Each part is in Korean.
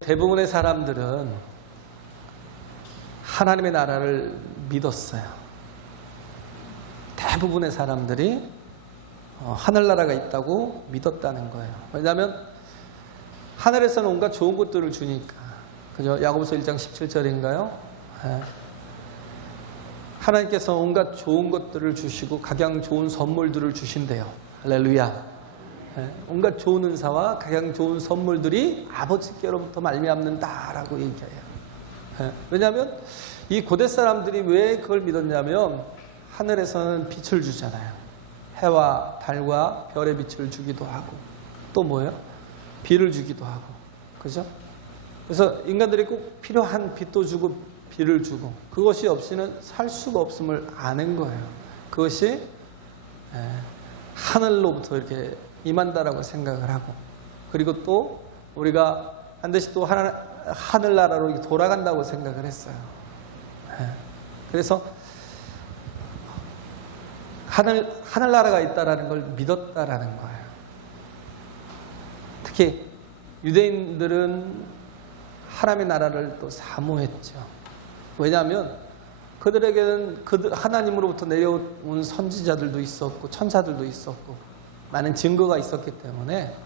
대부분의 사람들은 하나님의 나라를 믿었어요. 대부분의 사람들이 하늘나라가 있다고 믿었다는 거예요. 왜냐하면 하늘에서는 온갖 좋은 것들을 주니까. 그죠? 야고보서 1장 17절인가요? 하나님께서 온갖 좋은 것들을 주시고 각양 좋은 선물들을 주신대요. 할렐루야. 온갖 좋은 은사와 각양 좋은 선물들이 아버지께로부터 말미암는다라고 얘기해요. 왜냐하면 이 고대 사람들이 왜 그걸 믿었냐면 하늘에서는 빛을 주잖아요. 해와 달과 별의 빛을 주기도 하고 또 뭐예요? 비를 주기도 하고. 그죠? 그래서 인간들이 꼭 필요한 빛도 주고 비를 주고 그것이 없이는 살 수가 없음을 아는 거예요. 그것이 하늘로부터 이렇게 임한다라고 생각을 하고, 그리고 또 우리가 반드시 또 하늘나라로 돌아간다고 생각을 했어요. 그래서 하늘나라가 있다라는 걸 믿었다라는 거예요. 특히 유대인들은 하나님의 나라를 또 사모했죠. 왜냐하면 그들에게는 하나님으로부터 내려온 선지자들도 있었고 천사들도 있었고 많은 증거가 있었기 때문에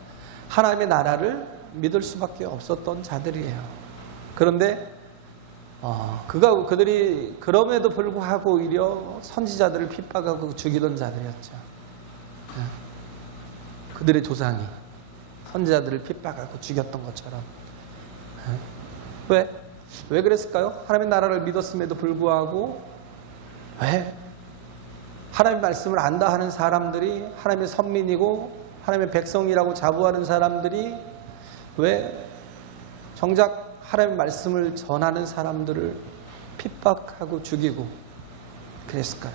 하나님의 나라를 믿을 수밖에 없었던 자들이에요. 그런데 그들이 그럼에도 불구하고 오히려 선지자들을 핍박하고 죽이던 자들이었죠. 그들의 조상이 선지자들을 핍박하고 죽였던 것처럼. 왜 그랬을까요? 하나님의 나라를 믿었음에도 불구하고 왜? 하나님의 말씀을 안다 하는 사람들이 하나님의 선민이고 하나님의 백성이라고 자부하는 사람들이 왜 정작 하나님의 말씀을 전하는 사람들을 핍박하고 죽이고 그랬을까요?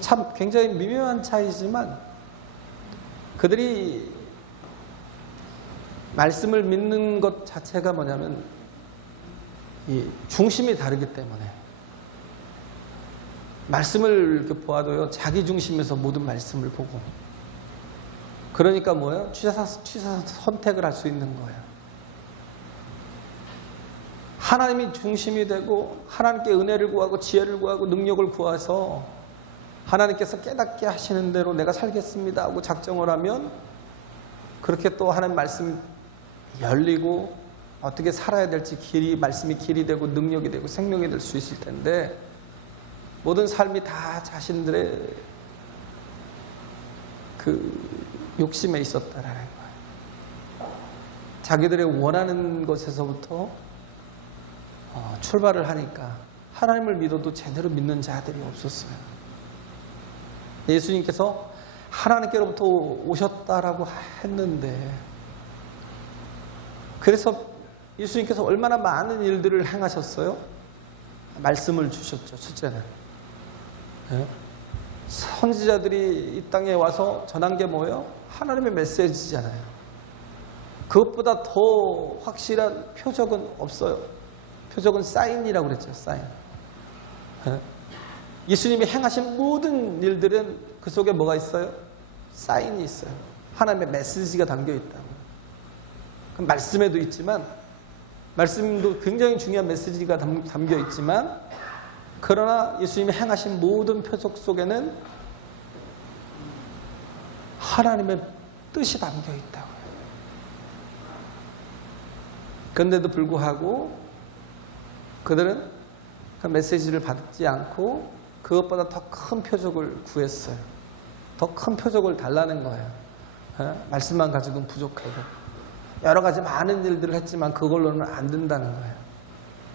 참 굉장히 미묘한 차이지만 그들이 말씀을 믿는 것 자체가 뭐냐면 이 중심이 다르기 때문에 말씀을 이렇게 보아도요, 자기 중심에서 모든 말씀을 보고. 그러니까 뭐예요? 취사 선택을 할 수 있는 거예요. 하나님이 중심이 되고, 하나님께 은혜를 구하고, 지혜를 구하고, 능력을 구해서, 하나님께서 깨닫게 하시는 대로 내가 살겠습니다 하고 작정을 하면, 그렇게 또 하나님 말씀이 열리고, 어떻게 살아야 될지 말씀이 길이 되고, 능력이 되고, 생명이 될 수 있을 텐데, 모든 삶이 다 자신들의 그 욕심에 있었다라는 거예요. 자기들의 원하는 것에서부터 출발을 하니까 하나님을 믿어도 제대로 믿는 자들이 없었어요. 예수님께서 하나님께로부터 오셨다라고 했는데, 그래서 예수님께서 얼마나 많은 일들을 행하셨어요? 말씀을 주셨죠. 첫째는 선지자들이 이 땅에 와서 전한 게 뭐예요? 하나님의 메시지잖아요. 그것보다 더 확실한 표적은 없어요. 표적은 사인이라고 그랬죠. 사인. 예수님이 행하신 모든 일들은 그 속에 뭐가 있어요? 사인이 있어요. 하나님의 메시지가 담겨 있다고. 그럼 말씀에도 있지만, 말씀도 굉장히 중요한 메시지가 담겨 있지만, 그러나 예수님이 행하신 모든 표적 속에는 하나님의 뜻이 담겨 있다고요. 그런데도 불구하고 그들은 그 메시지를 받지 않고 그것보다 더 큰 표적을 구했어요. 더 큰 표적을 달라는 거예요. 말씀만 가지고는 부족하고 여러 가지 많은 일들을 했지만 그걸로는 안 된다는 거예요.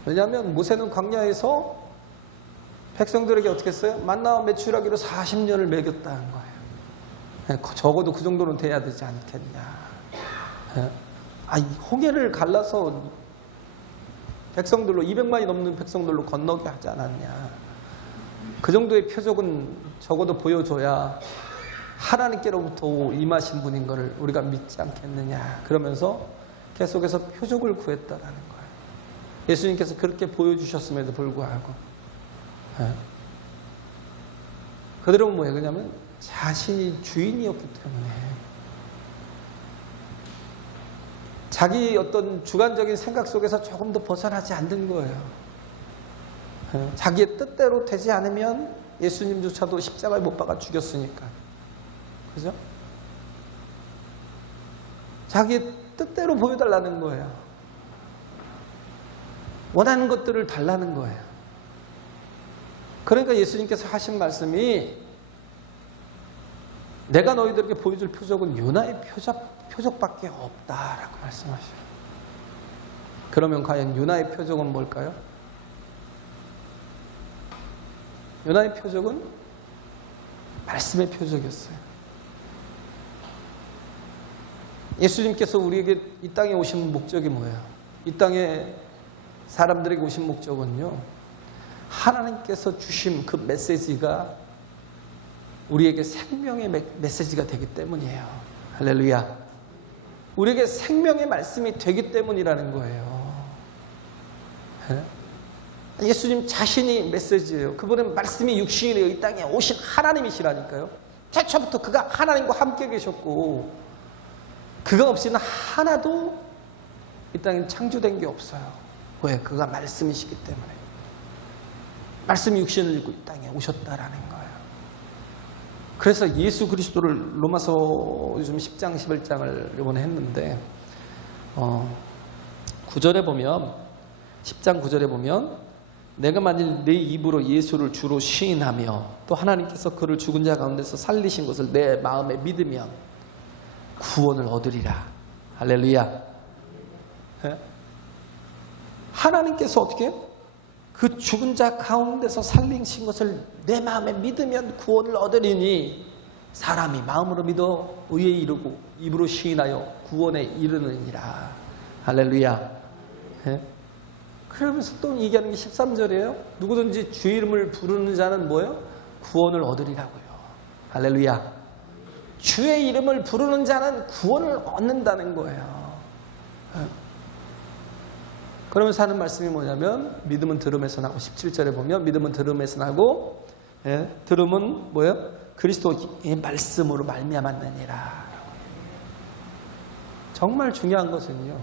왜냐하면 모세는 광야에서 백성들에게 어떻게 했어요? 만나와 메추라기로 40년을 먹였다는 거예요. 적어도 그 정도는 돼야 되지 않겠냐. 홍해를 갈라서 백성들로 200만이 넘는 백성들로 건너게 하지 않았냐. 그 정도의 표적은 적어도 보여줘야 하나님께로부터 임하신 분인 것을 우리가 믿지 않겠느냐. 그러면서 계속해서 표적을 구했다라는 거예요. 예수님께서 그렇게 보여주셨음에도 불구하고 그들은 뭐예요? 그냐면 자신이 주인이었기 때문에 자기 어떤 주관적인 생각 속에서 조금 더 벗어나지 않는 거예요. 자기의 뜻대로 되지 않으면 예수님조차도 십자가에 못 박아 죽였으니까. 그죠? 자기의 뜻대로 보여달라는 거예요. 원하는 것들을 달라는 거예요. 그러니까 예수님께서 하신 말씀이 내가 너희들에게 보여줄 표적은 요나의 표적밖에 없다라고 말씀하셔요. 그러면 과연 요나의 표적은 뭘까요? 요나의 표적은 말씀의 표적이었어요. 예수님께서 우리에게 이 땅에 오신 목적이 뭐예요? 이 땅에 사람들에게 오신 목적은요, 하나님께서 주신 그 메시지가 우리에게 생명의 메시지가 되기 때문이에요. 할렐루야. 우리에게 생명의 말씀이 되기 때문이라는 거예요. 예수님 자신이 메시지예요. 그분은 말씀이 육신이 되어 이 땅에 오신 하나님이시라니까요. 태초부터 그가 하나님과 함께 계셨고 그가 없이는 하나도 이 땅에 창조된 게 없어요. 왜? 그가 말씀이시기 때문에. 말씀이 육신을 입고 이 땅에 오셨다라는 거예요. 그래서 예수 그리스도를 로마서 요즘 10장 11장을 이번에 했는데 9절에 보면 10장 9절에 보면 내가 만일 내 입으로 예수를 주로 시인하며 또 하나님께서 그를 죽은 자 가운데서 살리신 것을 내 마음에 믿으면 구원을 얻으리라. 할렐루야. 네? 하나님께서 어떻게 해요? 그 죽은 자 가운데서 살리신 것을 내 마음에 믿으면 구원을 얻으리니 사람이 마음으로 믿어 의에 이르고 입으로 시인하여 구원에 이르느니라. 할렐루야. 네? 그러면서 또 얘기하는 게 13절이에요. 누구든지 주 이름을 부르는 자는 뭐예요? 구원을 얻으리라고요. 할렐루야. 주의 이름을 부르는 자는 구원을 얻는다는 거예요. 그러면서 하는 말씀이 뭐냐면 믿음은 들음에서 나고 17절에 보면 믿음은 들음에서 나고 들음은 뭐예요? 그리스도의 말씀으로 말미암았느니라. 정말 중요한 것은요,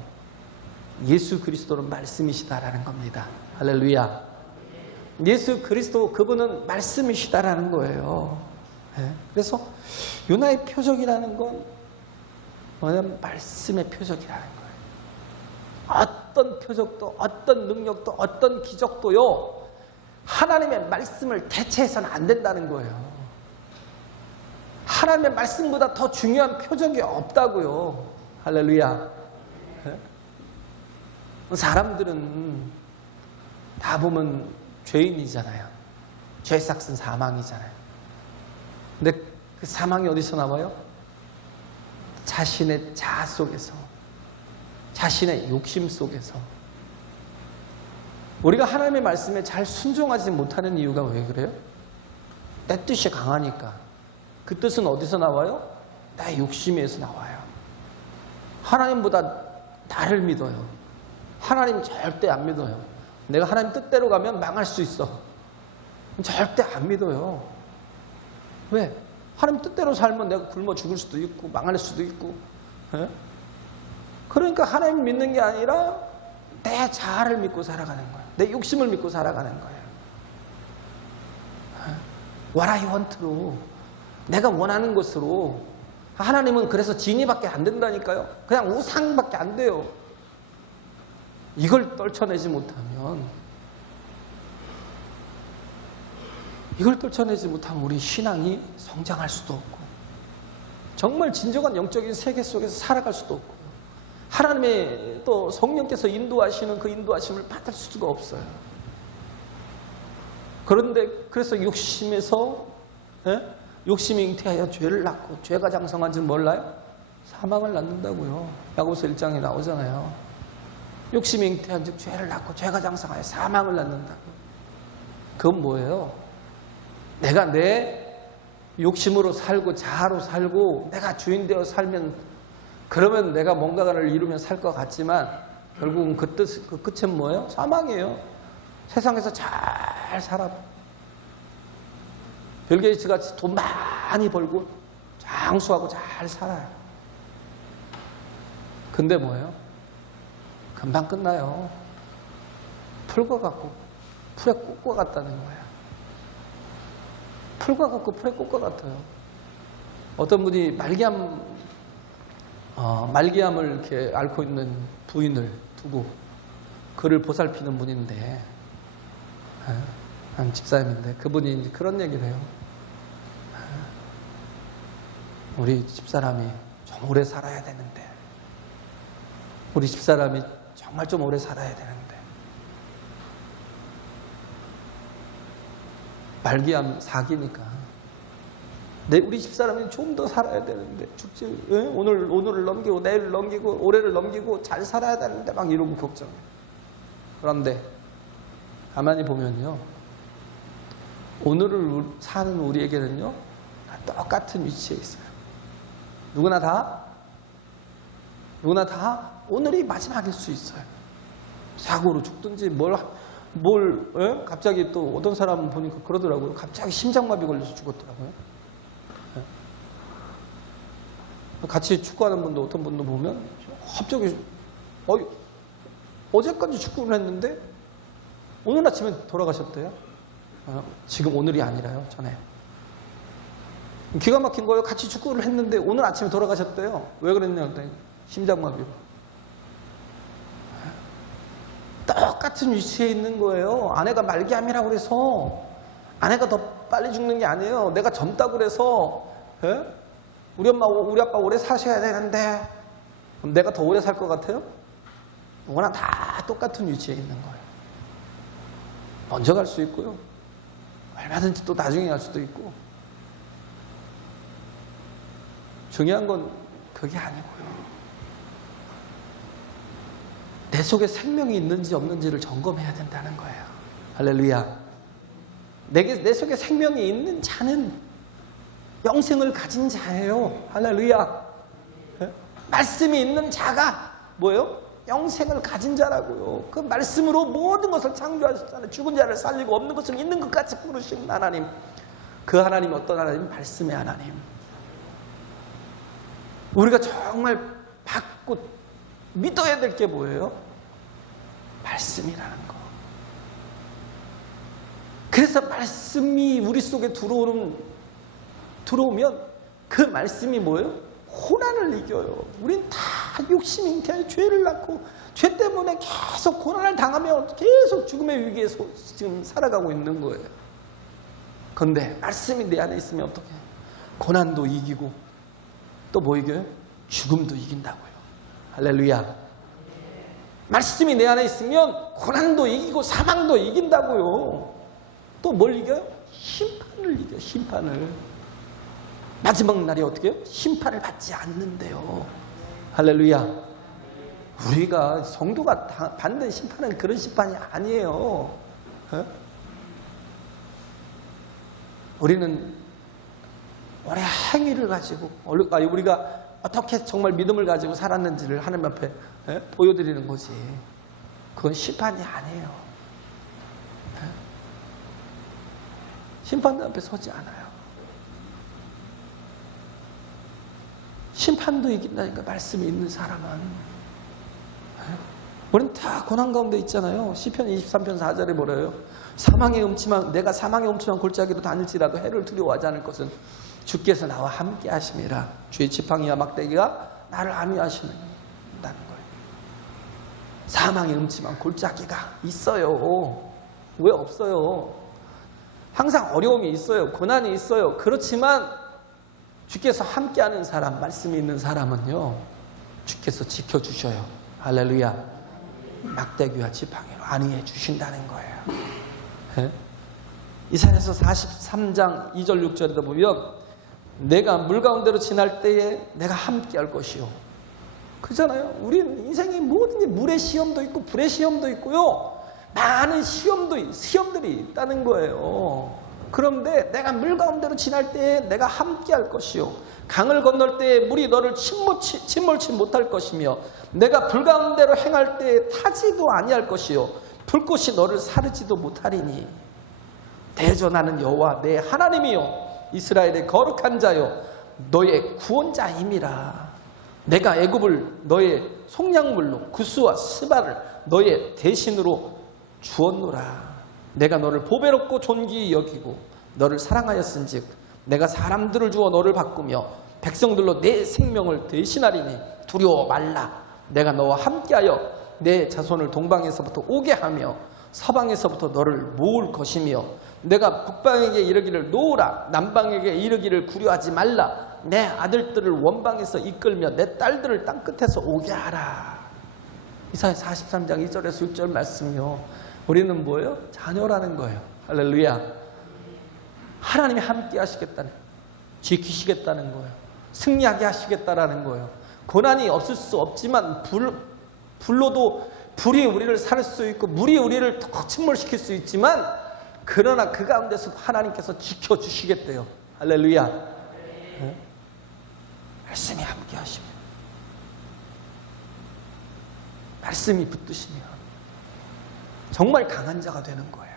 예수 그리스도는 말씀이시다라는 겁니다. 할렐루야. 예수 그리스도 그분은 말씀이시다라는 거예요. 그래서 요나의 표적이라는 건 뭐냐면 말씀의 표적이라는 거예요. 어떤 표적도 어떤 능력도 어떤 기적도요, 하나님의 말씀을 대체해서는 안 된다는 거예요. 하나님의 말씀보다 더 중요한 표적이 없다고요. 할렐루야. 사람들은 다 보면 죄인이잖아요. 죄 삭은 사망이잖아요. 근데 그 사망이 어디서 나와요? 자신의 자아 속에서, 자신의 욕심 속에서. 우리가 하나님의 말씀에 잘 순종하지 못하는 이유가 왜 그래요? 내 뜻이 강하니까. 그 뜻은 어디서 나와요? 나의 욕심에서 나와요. 하나님보다 나를 믿어요. 하나님 절대 안 믿어요. 내가 하나님 뜻대로 가면 망할 수 있어. 절대 안 믿어요. 왜? 하나님 뜻대로 살면 내가 굶어 죽을 수도 있고 망할 수도 있고. 에? 그러니까 하나님 믿는 게 아니라 내 자아를 믿고 살아가는 거예요. 내 욕심을 믿고 살아가는 거예요. What I want로, 내가 원하는 것으로. 하나님은 그래서 진리밖에 안 된다니까요. 그냥 우상밖에 안 돼요. 이걸 떨쳐내지 못하면 우리 신앙이 성장할 수도 없고 정말 진정한 영적인 세계 속에서 살아갈 수도 없고요. 하나님의 또 성령께서 인도하시는 그 인도하심을 받을 수가 없어요. 그런데 그래서 욕심에서 욕심이 잉태하여 죄를 낳고 죄가 장성한 줄 몰라요? 사망을 낳는다고요. 야고보서 1장에 나오잖아요. 욕심이 잉태한 즉 죄를 낳고 죄가 장성하여 사망을 낳는다고. 그건 뭐예요? 내가 내 욕심으로 살고 자아로 살고 내가 주인 되어 살면, 그러면 내가 뭔가를 이루면 살 것 같지만 결국은 그 끝은 뭐예요? 사망이에요. 세상에서 잘 살아. 빌 게이츠 같이 돈 많이 벌고 장수하고 잘 살아요. 근데 뭐예요? 금방 끝나요. 풀과 같고 풀의 꽃과 같다는 거예요. 풀과 같고 풀의 꽃과 같아요. 어떤 분이 말기암을 이렇게 앓고 있는 부인을 두고 그를 보살피는 분인데, 한 집사님인데 그분이 그런 얘기를 해요. 우리 집사람이 좀 오래 살아야 되는데, 우리 집사람이 정말 좀 오래 살아야 되는데, 말기암 4기니까 우리 집사람이 좀 더 살아야 되는데, 죽지, 오늘을 넘기고 내일을 넘기고 올해를 넘기고 잘 살아야 되는데 막 이러고 걱정해요. 그런데 가만히 보면요, 오늘을 사는 우리에게는요 똑같은 위치에 있어요. 누구나 다 오늘이 마지막일 수 있어요. 사고로 죽든지 갑자기 또 어떤 사람은 보니까 그러더라고요. 갑자기 심장마비 걸려서 죽었더라고요. 같이 축구하는 분도, 어떤 분도 보면 갑자기 어제까지 축구를 했는데 오늘 아침에 돌아가셨대요. 지금 오늘이 아니라요, 전에. 기가 막힌 거예요. 같이 축구를 했는데 오늘 아침에 돌아가셨대요. 왜 그랬냐 그랬더니 심장마비로. 똑같은 위치에 있는 거예요. 아내가 말기암이라고 그래서 아내가 더 빨리 죽는 게 아니에요. 내가 젊다고 그래서 우리 엄마, 우리 아빠 오래 사셔야 되는데 그럼 내가 더 오래 살 것 같아요? 누구나 다 똑같은 위치에 있는 거예요. 먼저 갈 수 있고요, 얼마든지 또 나중에 갈 수도 있고. 중요한 건 그게 아니고요, 내 속에 생명이 있는지 없는지를 점검해야 된다는 거예요. 할렐루야. 내 속에 생명이 있는 자는 영생을 가진 자예요. 할렐루야. 말씀이 있는 자가 뭐예요? 영생을 가진 자라고요. 그 말씀으로 모든 것을 창조하셨잖아요. 죽은 자를 살리고 없는 것을 있는 것 같이 부르신 하나님. 그 하나님이 어떤 하나님? 말씀의 하나님. 우리가 정말 받고 믿어야 될 게 뭐예요? 말씀이라는 거. 그래서 말씀이 우리 속에 들어오면 그 말씀이 뭐예요? 고난을 이겨요. 우린 다 욕심이 잉태하여 죄를 낳고 죄 때문에 계속 고난을 당하며 계속 죽음의 위기에 지금 살아가고 있는 거예요. 그런데 말씀이 내 안에 있으면 어떻게 해요? 고난도 이기고 또 뭐 이겨요? 죽음도 이긴다고요. 할렐루야. 말씀이 내 안에 있으면 고난도 이기고 사망도 이긴다고요. 또 뭘 이겨요? 심판을 이겨요. 심판을. 마지막 날이 어떻게 해요? 심판을 받지 않는데요. 할렐루야. 우리가 성도가 받는 심판은 그런 심판이 아니에요. 우리는 우리의 행위를 가지고, 우리가 어떻게 정말 믿음을 가지고 살았는지를 하나님 앞에 보여드리는 거지. 그건 심판이 아니에요. 심판대 앞에 서지 않아요. 심판도 이긴다니까, 말씀이 있는 사람은. 우리는 다 고난 가운데 있잖아요. 시편 23편 4절에 뭐래요? 내가 사망의 음침한 골짜기로 다닐지라도 해를 두려워하지 않을 것은 주께서 나와 함께 하심이라. 주의 지팡이와 막대기가 나를 안위하시는 다는 거예요. 사망의 음침한 골짜기가 있어요. 왜 없어요? 항상 어려움이 있어요. 고난이 있어요. 그렇지만 주께서 함께하는 사람, 말씀이 있는 사람은요, 주께서 지켜주셔요. 할렐루야. 막대기와 지팡이로 안위해 주신다는 거예요. 이사야서 43장 2절 6절에도 보면 내가 물 가운데로 지날 때에 내가 함께할 것이요. 그잖아요. 우리는 인생이 뭐든지 물의 시험도 있고 불의 시험도 있고요, 많은 시험들이 있다는 거예요. 그런데 내가 물 가운데로 지날 때에 내가 함께 할 것이요 강을 건널 때에 물이 너를 침몰치 못할 것이며 내가 불 가운데로 행할 때에 타지도 아니할 것이요 불꽃이 너를 사르지도 못하리니 대전하는 여호와 내 하나님이요 이스라엘의 거룩한 자요 너의 구원자임이라. 내가 애굽을 너의 속량물로 구스와 스바를 너의 대신으로 주었노라. 내가 너를 보배롭고 존귀히 여기고 너를 사랑하였은즉 내가 사람들을 주어 너를 바꾸며 백성들로 내 생명을 대신하리니 두려워 말라. 내가 너와 함께하여 내 자손을 동방에서부터 오게 하며 서방에서부터 너를 모을 것이며 내가 북방에게 이르기를 놓으라 남방에게 이르기를 구려하지 말라. 내 아들들을 원방에서 이끌며 내 딸들을 땅끝에서 오게 하라. 이사야 43장 2절에서 6절 말씀이요. 우리는 뭐예요? 자녀라는 거예요. 할렐루야. 하나님이 함께 하시겠다는, 지키시겠다는 거예요. 승리하게 하시겠다라는 거예요. 고난이 없을 수 없지만 불로도 불이 우리를 살 수 있고 물이 우리를 더 침몰시킬 수 있지만 그러나 그 가운데서 하나님께서 지켜주시겠대요. 할렐루야. 네? 말씀이 함께 하시면, 말씀이 붙드시면 정말 강한 자가 되는 거예요.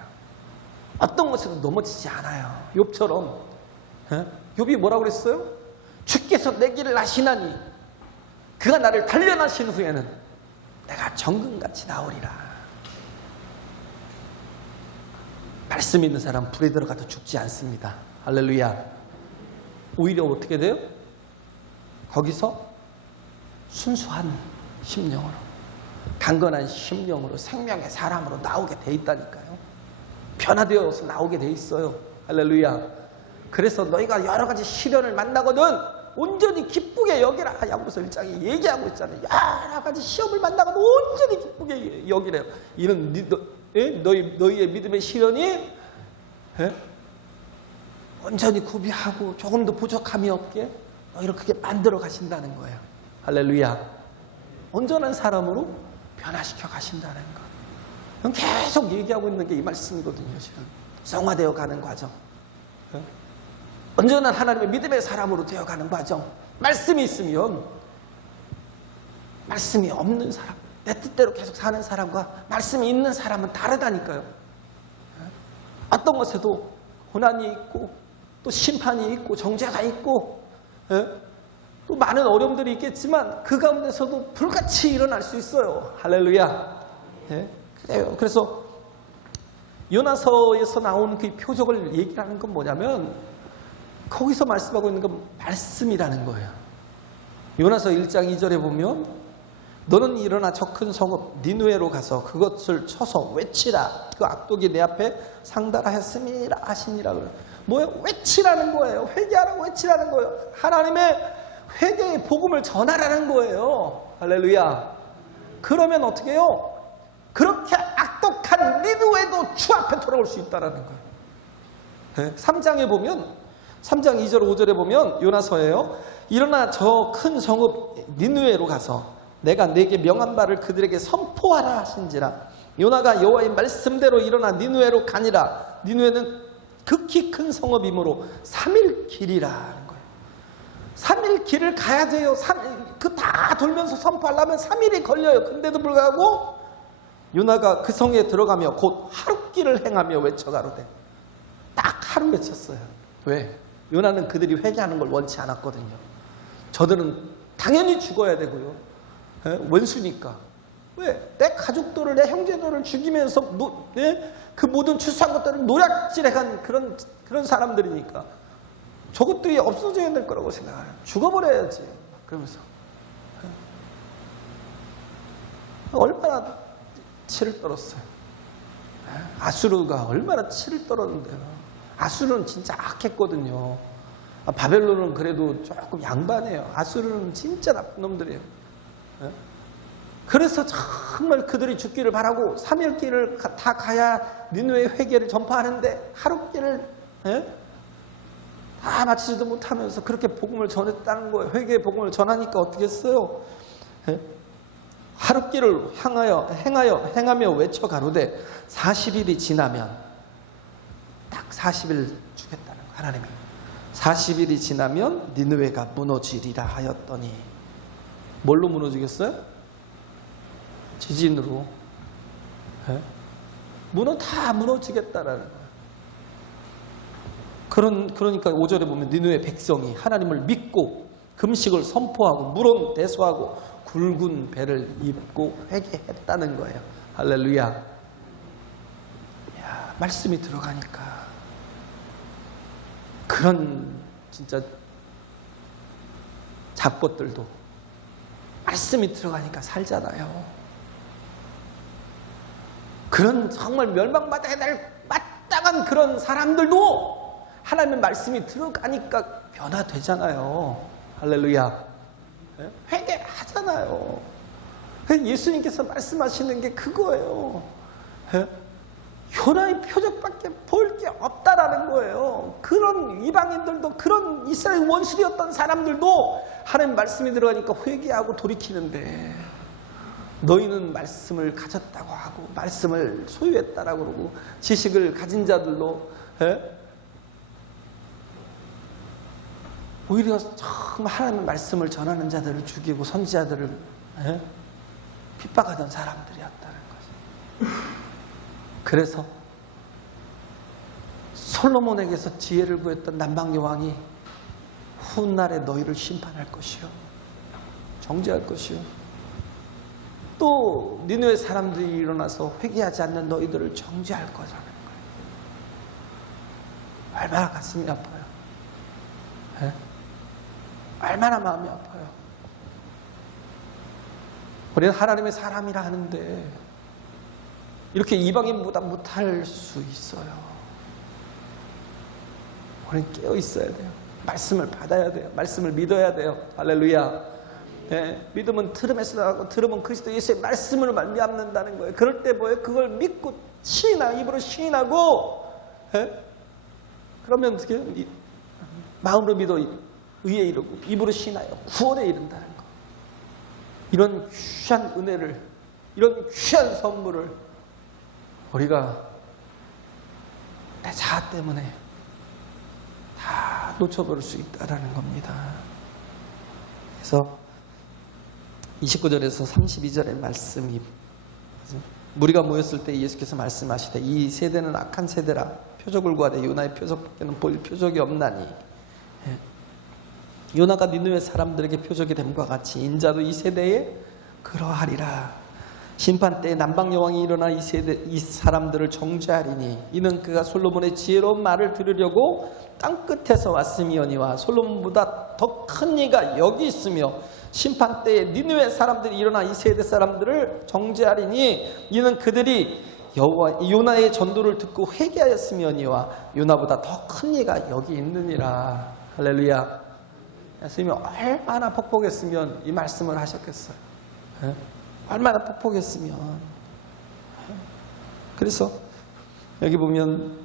어떤 것에도 넘어지지 않아요. 욥처럼. 욥이 뭐라고 그랬어요? 주께서 내 길을 아시나니 그가 나를 단련하신 후에는 내가 정금같이 나오리라. 말씀 있는 사람 불에 들어가도 죽지 않습니다. 할렐루야. 오히려 어떻게 돼요? 거기서 순수한 심령으로, 강건한 심령으로, 생명의 사람으로 나오게 돼 있다니까요. 변화되어서 나오게 돼 있어요. 할렐루야. 그래서 너희가 여러 가지 시련을 만나거든 온전히 기쁘게 여기라. 야고보서 1장에 얘기하고 있잖아요. 여러 가지 시험을 만나거든 온전히 기쁘게 여기래요. 이는 너희의 믿음의 시련이 온전히 구비하고 조금도 부족함이 없게 너희를 크게 만들어 가신다는 거예요. 할렐루야. 온전한 사람으로 변화시켜 가신다는 거. 계속 얘기하고 있는 게 이 말씀이거든요. 지금 성화되어 가는 과정, 온전한 하나님의 믿음의 사람으로 되어가는 과정. 말씀이 있으면, 말씀이 없는 사람, 내 뜻대로 계속 사는 사람과 말씀이 있는 사람은 다르다니까요. 어떤 것에도 고난이 있고 또 심판이 있고 정죄가 있고 또 많은 어려움들이 있겠지만 그 가운데서도 불같이 일어날 수 있어요. 할렐루야. 그래요. 그래서 요나서에서 나오는 그 표적을 얘기하는 건 뭐냐면 거기서 말씀하고 있는 건 말씀이라는 거예요. 요나서 1장 2절에 보면 너는 일어나 저 큰 성읍 니느웨로 가서 그것을 쳐서 외치라. 그 악독이 내 앞에 상달하였음이라 하시니라. 뭐예요? 외치라는 거예요. 회개하라고 외치라는 거예요. 하나님의 회개의 복음을 전하라는 거예요. 할렐루야. 그러면 어떻게 해요? 그렇게 악독한 니느웨도 주 앞에 돌아올 수 있다는 거예요. 3장에 보면 3장 2절 5절에 보면 요나서예요. 일어나 저 큰 성읍 니느웨로 가서 내가 내게 명한 바를 그들에게 선포하라 하신지라. 요나가 여호와의 말씀대로 일어나 니느웨로 가니라. 니느웨는 극히 큰 성읍이므로 3일 길이라는 거예요. 3일 길을 가야 돼요. 그 다 돌면서 선포하려면 3일이 걸려요. 근데도 불구하고 요나가 그 성에 들어가며 곧 하룻길을 행하며 외쳐가로되. 딱 하루 외쳤어요. 왜? 요나는 그들이 회개하는 걸 원치 않았거든요. 저들은 당연히 죽어야 되고요. 원수니까. 왜? 내 가족들을, 내 형제들을 죽이면서 그 모든 추수한 것들을 노략질해간 그런 사람들이니까 저것들이 없어져야 될 거라고 생각해요. 죽어버려야지. 그러면서 얼마나 치를 떨었어요. 아수르가 얼마나 치를 떨었는데요. 아수르는 진짜 악했거든요. 바벨론은 그래도 조금 양반이에요. 아수르는 진짜 나쁜 놈들이에요. 그래서 정말 그들이 죽기를 바라고 3일 길을 다 가야 니느웨의 회개를 전파하는데 하루 길을 다 마치지도 못하면서 그렇게 복음을 전했다는 거예요. 회개의 복음을 전하니까 어떻게 했어요? 하루 길을 행하며 외쳐 가로되 40일이 지나면 딱 40일 하나님이 40일이 지나면 니느웨가 무너지리라 하였더니 뭘로 무너지겠어요? 지진으로. 네? 다 무너지겠다라는 거예요. 그러니까 5절에 보면 니느웨 백성이 하나님을 믿고 금식을 선포하고 물은 대소하고 굵은 배를 입고 회개했다는 거예요. 할렐루야. 야, 말씀이 들어가니까 그런 진짜 잡것들도 말씀이 들어가니까 살잖아요. 그런 정말 멸망받아야 될 마땅한 그런 사람들도 하나님의 말씀이 들어가니까 변화되잖아요. 할렐루야. 회개하잖아요. 예수님께서 말씀하시는 게 그거예요. 요나의 표적밖에 볼 게 없다라는 거예요. 그런 이방인들도, 그런 이스라엘 원수되었던 사람들도 하나님 말씀이 들어가니까 회개하고 돌이키는데, 너희는 말씀을 가졌다고 하고 말씀을 소유했다라고 그러고 지식을 가진 자들로 오히려 정말 하나님의 말씀을 전하는 자들을 죽이고 선지자들을 핍박하던 사람들이었다는 거죠. 그래서 솔로몬에게서 지혜를 구했던 남방여왕이 훗날에 너희를 심판할 것이요, 정죄할 것이요, 또 니느웨 사람들이 일어나서 회개하지 않는 너희들을 정죄할 거라는 거예요. 얼마나 가슴이 아파요. 얼마나 마음이 아파요. 우리는 하나님의 사람이라 하는데 이렇게 이방인보다 못할 수 있어요. 우리는 깨어 있어야 돼요. 말씀을 받아야 돼요. 말씀을 믿어야 돼요. 할렐루야. 믿음은 들음에서 나가고 들음은 그리스도 예수의 말씀으로 말미암는다는 거예요. 그럴 때 뭐예요? 그걸 믿고 입으로 시인하고 그러면 어떻게 해요? 마음으로 믿어 의에 이르고 입으로 시인하여 구원에 이른다는 거. 이런 귀한 은혜를, 이런 귀한 선물을 우리가 내 자아 때문에 다 놓쳐버릴 수 있다는 겁니다. 그래서 29절에서 32절의 말씀이, 무리가 모였을 때 예수께서 말씀하시되 이 세대는 악한 세대라, 표적을 구하되 요나의 표적밖에는 보일 표적이 없나니. 요나가 니느웨 사람들에게 표적이 됨과 같이 인자도 이 세대에 그러하리라. 심판 때에 남방 여왕이 일어나 이 사람들을 정죄하리니 이는 그가 솔로몬의 지혜로운 말을 들으려고 땅 끝에서 왔음이오니와 솔로몬보다 더 큰 이가 여기 있으며 심판 때에 니느웨 사람들이 일어나 이 세대 사람들을 정죄하리니 이는 그들이 요나의 전도를 듣고 회개하였음이오니와 요나보다 더 큰 이가 여기 있느니라. 할렐루야. 예수님이 얼마나 폭폭했으면 이 말씀을 하셨겠어요. 얼마나 폭폭했으면. 그래서 여기 보면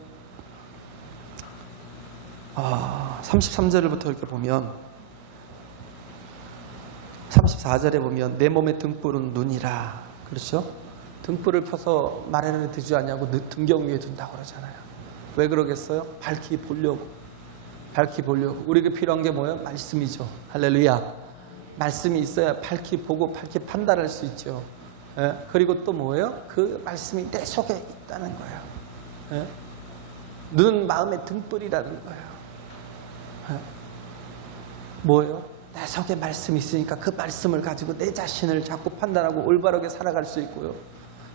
33절부터 이렇게 보면 34절에 보면 내 몸의 등불은 눈이라. 그렇죠? 등불을 펴서 마련을 두지 않냐고 등경 위에 둔다고 그러잖아요. 왜 그러겠어요? 밝히 보려고. 우리에게 필요한 게 뭐예요? 말씀이죠. 할렐루야. 말씀이 있어야 밝히 보고 밝히 판단할 수 있죠. 그리고 또 뭐예요? 그 말씀이 내 속에 있다는 거예요. 눈은 마음의 등불이라는 거예요. 뭐예요? 내 속에 말씀이 있으니까 그 말씀을 가지고 내 자신을 자꾸 판단하고 올바르게 살아갈 수 있고요.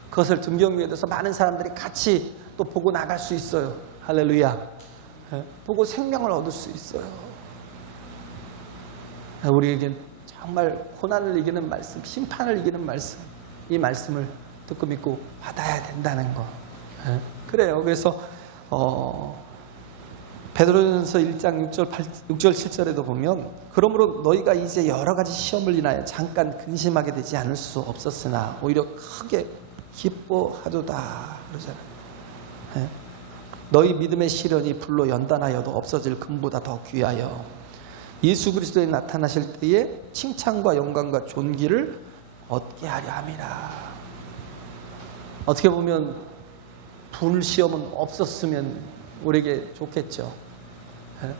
그것을 등경 위에 둬서 많은 사람들이 같이 또 보고 나갈 수 있어요. 할렐루야. 보고 생명을 얻을 수 있어요. 우리에겐 정말 고난을 이기는 말씀, 심판을 이기는 말씀, 이 말씀을 듣고 믿고 받아야 된다는 거. 그래요. 그래서 베드로전서 1장 6절 7절에도 보면 그러므로 너희가 이제 여러 가지 시험을 인하여 잠깐 근심하게 되지 않을 수 없었으나 오히려 크게 기뻐하도다 그러잖아요. 너희 믿음의 시련이 불로 연단하여도 없어질 금보다 더 귀하여 예수 그리스도에 나타나실 때에 칭찬과 영광과 존귀를 얻게 하려 함이라. 어떻게 보면 불시험은 없었으면 우리에게 좋겠죠. 예?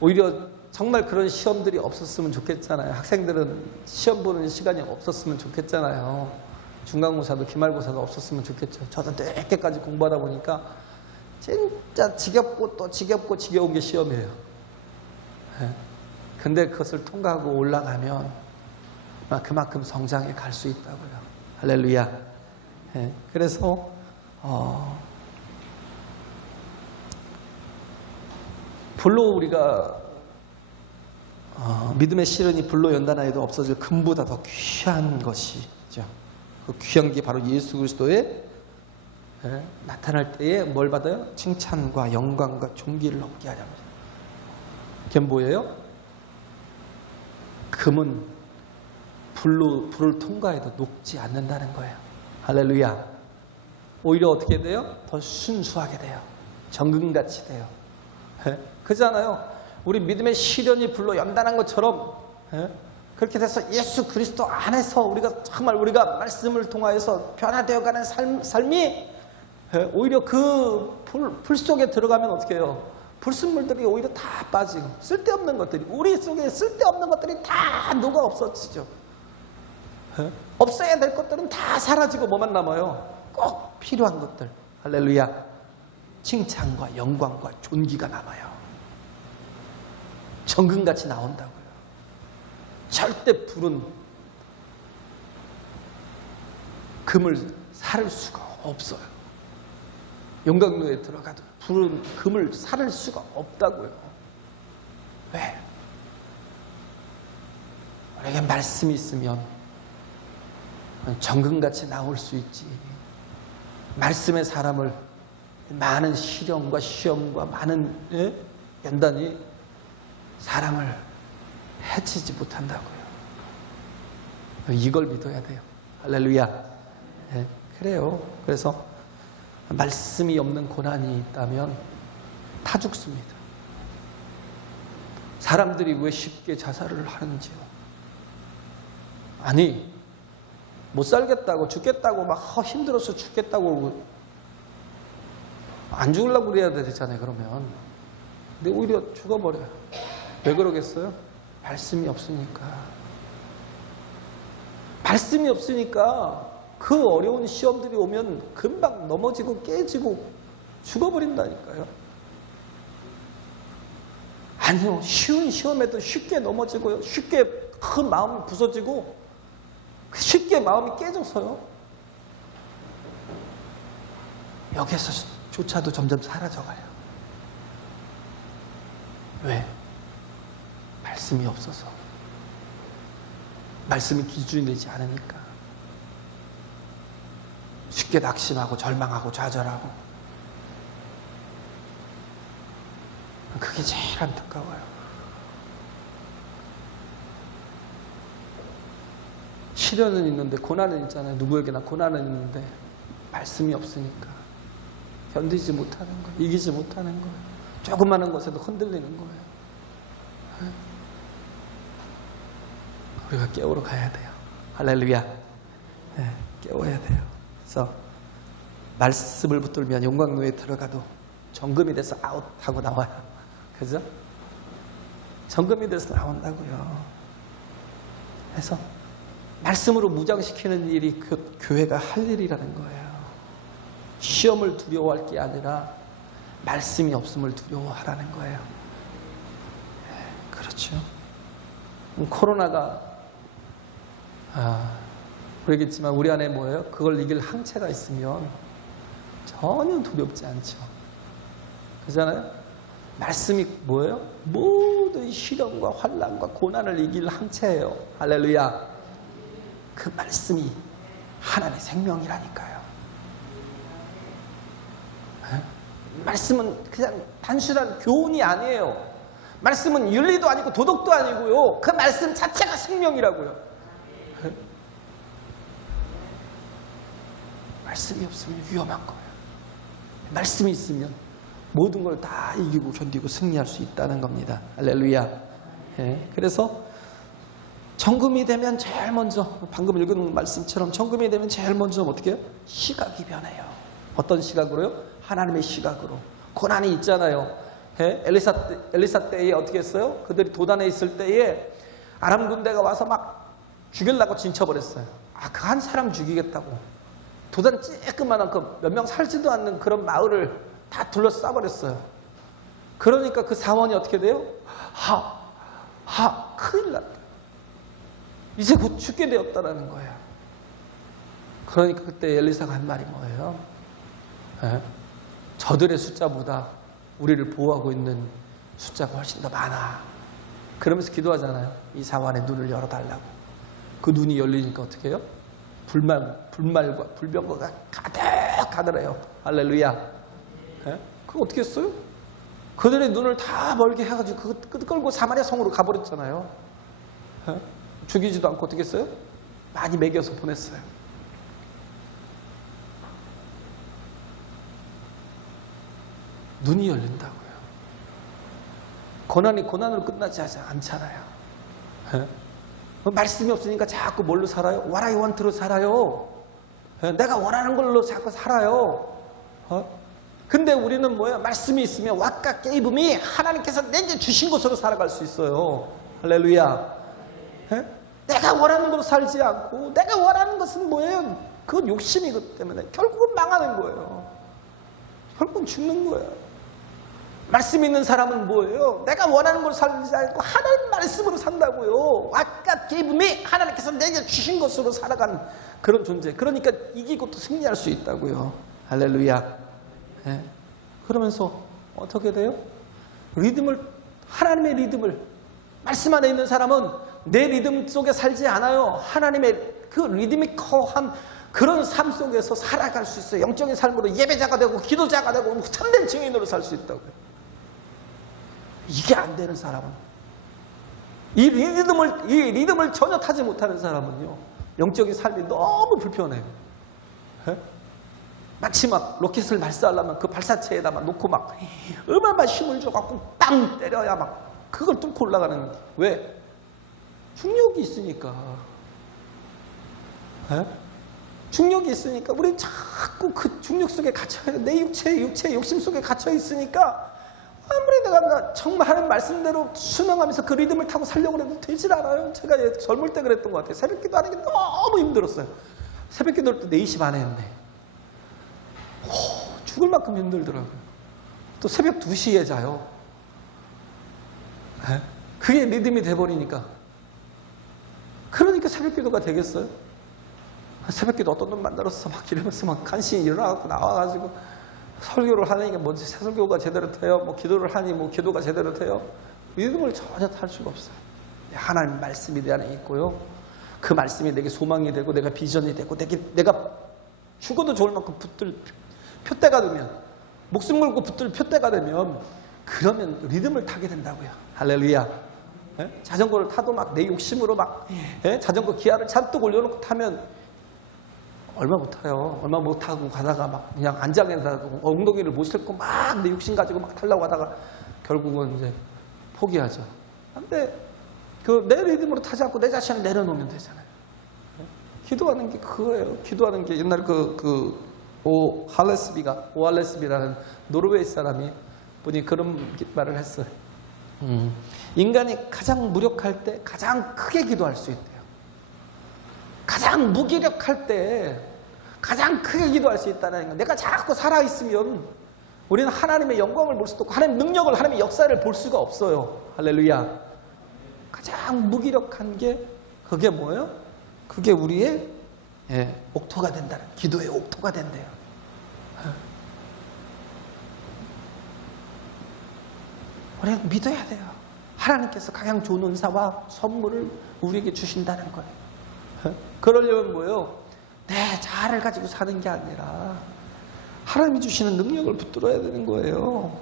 오히려 정말 그런 시험들이 없었으면 좋겠잖아요. 학생들은 시험 보는 시간이 없었으면 좋겠잖아요. 중간고사도 기말고사도 없었으면 좋겠죠. 저도 늦게까지 공부하다 보니까 진짜 지겹고 또 지겹고 지겨운 게 시험이에요. 예? 근데 그것을 통과하고 올라가면 그만큼 성장해 갈 수 있다고요. 할렐루야. 예? 그래서 불로 우리가 믿음의 시련이 불로 연단하여도 없어질 금보다 더 귀한 것이죠. 그 귀한 게 바로 예수 그리스도의 나타날 때에 뭘 받아요? 칭찬과 영광과 존귀를 얻게 하렵니다. 그게 뭐예요? 금은 불을 통과해도 녹지 않는다는 거예요. 할렐루야. 오히려 어떻게 돼요? 더 순수하게 돼요. 정금같이 돼요. 그렇잖아요. 우리 믿음의 시련이 불로 연단한 것처럼 그렇게 돼서 예수 그리스도 안에서 우리가 말씀을 통하여서 변화되어가는 삶이 오히려 그 불 속에 들어가면 어떻게 해요? 불순물들이 오히려 다 빠지고 쓸데없는 것들이 우리 속에 쓸데없는 것들이 다 녹아 없어지죠. 없어야 될 것들은 다 사라지고 뭐만 남아요? 꼭 필요한 것들. 할렐루야. 칭찬과 영광과 존귀가 남아요. 정금같이 나온다고요. 절대 불은 금을 사를 수가 없어요. 용광로에 들어가도 불은 금을 사를 수가 없다고요. 왜? 우리에게 말씀이 있으면 정금같이 나올 수 있지. 말씀의 사람을 많은 시련과 시험과 많은 연단이 사람을 해치지 못한다고요. 이걸 믿어야 돼요. 할렐루야. 그래요. 그래서 말씀이 없는 고난이 있다면 다 죽습니다. 사람들이 왜 쉽게 자살을 하는지요? 아니, 못 살겠다고 죽겠다고 막 힘들어서 죽겠다고 안 죽으려고 그래야 되잖아요. 그러면 근데 오히려 죽어버려요. 왜 그러겠어요? 말씀이 없으니까. 말씀이 없으니까 그 어려운 시험들이 오면 금방 넘어지고 깨지고 죽어버린다니까요. 아니요, 쉬운 시험에도 쉽게 넘어지고요, 쉽게 큰 마음이 부서지고 쉽게 마음이 깨져서요, 여기에서조차도 점점 사라져가요. 왜? 말씀이 없어서. 말씀이 기준이 되지 않으니까. 쉽게 낙심하고 절망하고 좌절하고. 그게 제일 안타까워요. 시련은 있는데, 고난은 있잖아요. 누구에게나 고난은 있는데 말씀이 없으니까 견디지 못하는 거예요. 이기지 못하는 거예요. 조그마한 것에도 흔들리는 거예요. 우리가 깨우러 가야 돼요. 할렐루야. 네, 깨워야 돼요. 그래서 말씀을 붙들면 용광로에 들어가도 정금이 돼서 아웃하고 나와요. 그죠? 정금이 돼서 나온다고요. 그래서 말씀으로 무장시키는 일이 교회가 할 일이라는 거예요. 시험을 두려워할 게 아니라 말씀이 없음을 두려워하라는 거예요. 그렇죠. 코로나가 모르겠지만 우리 안에 뭐예요? 그걸 이길 항체가 있으면 전혀 두렵지 않죠. 그렇잖아요? 말씀이 뭐예요? 모든 시련과 환난과 고난을 이길 항체예요. 할렐루야. 그 말씀이 하나님의 생명이라니까요. 말씀은 그냥 단순한 교훈이 아니에요. 말씀은 윤리도 아니고 도덕도 아니고요. 그 말씀 자체가 생명이라고요. 말씀이 없으면 위험한 거예요. 말씀이 있으면 모든 걸 다 이기고 견디고 승리할 수 있다는 겁니다. 할렐루야. 그래서 정금이 되면 제일 먼저, 방금 읽은 말씀처럼 정금이 되면 제일 먼저 어떻게 해요? 시각이 변해요. 어떤 시각으로요? 하나님의 시각으로. 고난이 있잖아요. 엘리사 때에 어떻게 했어요? 그들이 도단에 있을 때에 아람 군대가 와서 막 죽이려고 진쳐버렸어요. 그 한 사람 죽이겠다고. 도단 쬐끄만한 그 몇 명 살지도 않는 그런 마을을 다 둘러싸버렸어요. 그러니까 그 사원이 어떻게 돼요? 큰일 났다. 이제 곧 죽게 되었다라는 거예요. 그러니까 그때 엘리사가 한 말이 뭐예요? 저들의 숫자보다 우리를 보호하고 있는 숫자가 훨씬 더 많아. 그러면서 기도하잖아요. 이 사원의 눈을 열어달라고. 그 눈이 열리니까 어떻게 해요? 불말과 불병거가 가득하더래요. 할렐루야. 그거 어떻게 했어요? 그들의 눈을 다 멀게 해가지고 그거 끌고 사마리아 성으로 가버렸잖아요. 죽이지도 않고 어떻게 했어요? 많이 먹여서 보냈어요. 눈이 열린다고요. 고난이 고난으로 끝나지 않잖아요. 말씀이 없으니까 자꾸 뭘로 살아요? What I want로 살아요. 내가 원하는 걸로 자꾸 살아요. 근데 우리는 뭐예요? 말씀이 있으면 What God gave me, 하나님께서 내게 주신 것으로 살아갈 수 있어요. 할렐루야. 내가 원하는 걸로 살지 않고 내가 원하는 것은 뭐예요? 그건 욕심이기 때문에 결국은 망하는 거예요. 결국은 죽는 거예요. 말씀 있는 사람은 뭐예요? 내가 원하는 걸 살지 않고 하나님 말씀으로 산다고요. 아까 gave me, 하나님께서 내게 주신 것으로 살아가는 그런 존재. 그러니까 이기고 또 승리할 수 있다고요. 할렐루야. 그러면서 어떻게 돼요? 하나님의 리듬을, 말씀 안에 있는 사람은 내 리듬 속에 살지 않아요. 하나님의 그 리드미컬한 그런 삶 속에서 살아갈 수 있어요. 영적인 삶으로 예배자가 되고 기도자가 되고 참된 증인으로 살 수 있다고요. 이게 안 되는 사람은, 이 리듬을 전혀 타지 못하는 사람은요, 영적인 삶이 너무 불편해요. 마치 막 로켓을 발사하려면 그 발사체에다가 놓고 막 얼마나 힘을 줘갖고 빵 때려야 막 그걸 뚫고 올라가는. 왜? 중력이 있으니까. 중력이 있으니까 우리는 자꾸 그 중력 속에 갇혀야 돼. 내 육체의 욕심 속에 갇혀 있으니까 아무리 내가 정말 하나님 말씀대로 순응하면서 그 리듬을 타고 살려고 해도 되질 않아요. 제가 젊을 때 그랬던 것 같아요. 새벽 기도 하는 게 너무 힘들었어요. 새벽 기도를 때 4시 반에 했는데 죽을 만큼 힘들더라고요. 또 새벽 2시에 자요. 그게 리듬이 돼버리니까. 그러니까 새벽 기도가 되겠어요? 새벽 기도 어떤 놈 만들어서 막 이러면서 막 간신히 일어나갖고 나와가지고 설교를 하니까 뭔지 설교가 제대로 돼요? 뭐 기도를 하니 뭐 기도가 제대로 돼요? 리듬을 전혀 탈 수가 없어요. 하나님 말씀이 내 안에 있고요. 그 말씀이 내게 소망이 되고 내가 비전이 되고 내가 죽어도 좋을 만큼 붙들 표대가 되면, 목숨 걸고 붙들 표대가 되면, 그러면 리듬을 타게 된다고요. 할렐루야. 자전거를 타도 막 내 욕심으로 막 자전거 기아를 잔뜩 올려놓고 타면 얼마 못 타요. 얼마 못 타고 가다가 막 그냥 안장에다 엉덩이를 못 싣고 막 내 욕심 가지고 막 타려고 하다가 결국은 이제 포기하죠. 근데 그 내 리듬으로 타지 않고 내 자신을 내려놓으면 되잖아요. 기도하는 게 그거예요. 기도하는 게 옛날 오할레스비라는 노르웨이 사람이 분이 그런 말을 했어요. 인간이 가장 무력할 때 가장 크게 기도할 수 있대요. 가장 무기력할 때 가장 크게 기도할 수 있다는 거. 내가 자꾸 살아있으면 우리는 하나님의 영광을 볼 수도 없고 하나님의 능력을, 하나님의 역사를 볼 수가 없어요. 할렐루야. 가장 무기력한 게 그게 뭐예요? 그게 우리의 옥토가 된다는, 기도의 옥토가 된대요. 우리는 믿어야 돼요. 하나님께서 가장 좋은 은사와 선물을 우리에게 주신다는 거예요. 그러려면 뭐예요? 내 자아를 가지고 사는 게 아니라 하나님이 주시는 능력을 붙들어야 되는 거예요.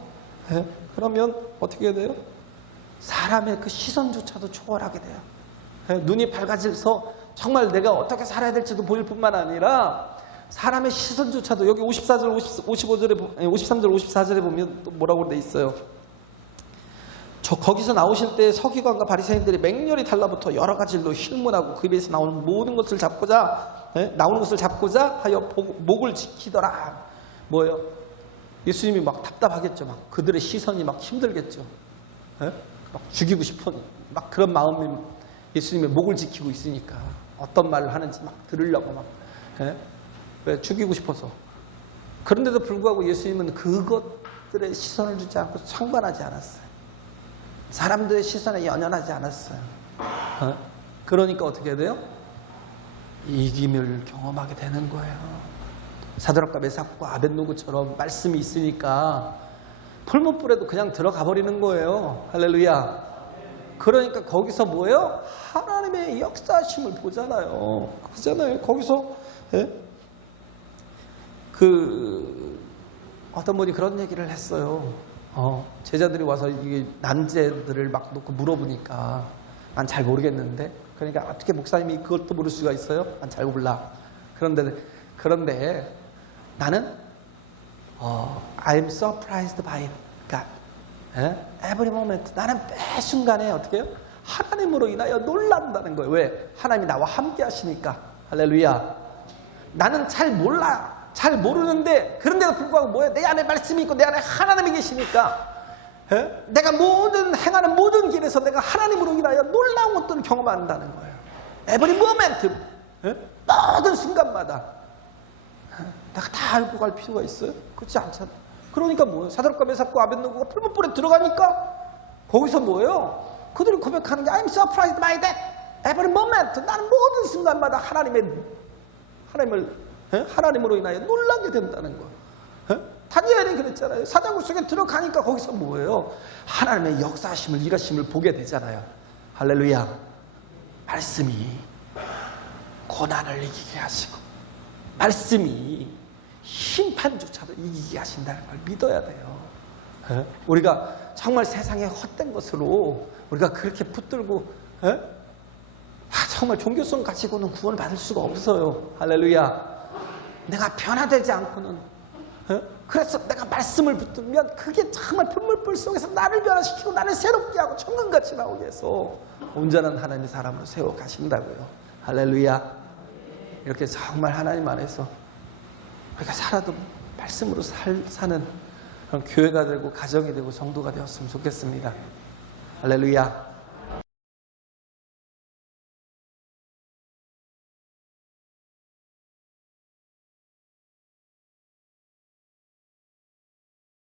그러면 어떻게 돼요? 사람의 그 시선조차도 초월하게 돼요. 눈이 밝아져서 정말 내가 어떻게 살아야 될지도 보일 뿐만 아니라 사람의 시선조차도, 여기 54절, 55절에, 53절, 54절에 보면 또 뭐라고 돼 있어요. 거기서 나오실 때 서기관과 바리새인들이 맹렬히 달라붙어 여러 가지 일로 힐문하고 그 입에서 나오는 모든 것을 잡고자 하여 목을 지키더라. 뭐예요? 예수님이 막 답답하겠죠. 막 그들의 시선이 막 힘들겠죠. 예? 막 죽이고 싶은 막 그런 마음이 예수님의 목을 지키고 있으니까 어떤 말을 하는지 막 들으려고 막 예? 왜 죽이고 싶어서. 그런데도 불구하고 예수님은 그것들의 시선을 주지 않고 상관하지 않았어요. 사람들의 시선에 연연하지 않았어요. 그러니까 어떻게 해야 돼요? 이김을 경험하게 되는 거예요. 사드락과 메삭과 아벳노고처럼 말씀이 있으니까 풀무불에도 그냥 들어가 버리는 거예요. 할렐루야. 그러니까 거기서 뭐예요? 하나님의 역사하심을 보잖아요. 그잖아요. 거기서 예? 어떤 분이 그런 얘기를 했어요. 제자들이 와서 이 난제들을 막 놓고 물어보니까 난 잘 모르겠는데, 그러니까 어떻게 목사님이 그것도 모를 수가 있어요? 난 잘 몰라. 그런데 나는 I'm surprised by God. Every moment. 나는 매 순간에 어떻게 해요? 하나님으로 인하여 놀란다는 거예요. 왜? 하나님이 나와 함께 하시니까. 할렐루야. 나는 잘 몰라. 잘 모르는데 그런데도 불구하고 뭐예요? 내 안에 말씀이 있고 내 안에 하나님이 계시니까 내가 행하는 모든 길에서 내가 하나님으로 인하여 놀라운 것들을 경험한다는 거예요. Every moment. 모든 순간마다. 내가 다 알고 갈 필요가 있어요? 그렇지 않잖아. 그러니까 뭐예요? 사드락과 메삭과 아벳노고가 풀무불에 들어가니까 거기서 뭐예요? 그들이 고백하는 게 I'm surprised by that. Every moment. 나는 모든 순간마다 하나님으로 인하여 놀라게 된다는 거예요. 다니엘이 그랬잖아요. 사자굴 속에 들어가니까 거기서 뭐예요? 하나님의 역사하심을, 일하심을 보게 되잖아요. 할렐루야. 말씀이 고난을 이기게 하시고 말씀이 심판조차도 이기게 하신다는 걸 믿어야 돼요. 우리가 정말 세상에 헛된 것으로 우리가 그렇게 붙들고 정말 종교성 가지고는 구원을 받을 수가 없어요. 할렐루야. 내가 변화되지 않고는 그래서 내가 말씀을 붙들면 그게 정말 풀물불 속에서 나를 변화시키고 나를 새롭게 하고 천근같이 나오게 해서 온전한 하나님의 사람으로 세워 가신다고요. 할렐루야. 이렇게 정말 하나님 안에서 우리가 살아도 말씀으로 사는 그런 교회가 되고 가정이 되고 성도가 되었으면 좋겠습니다. 할렐루야.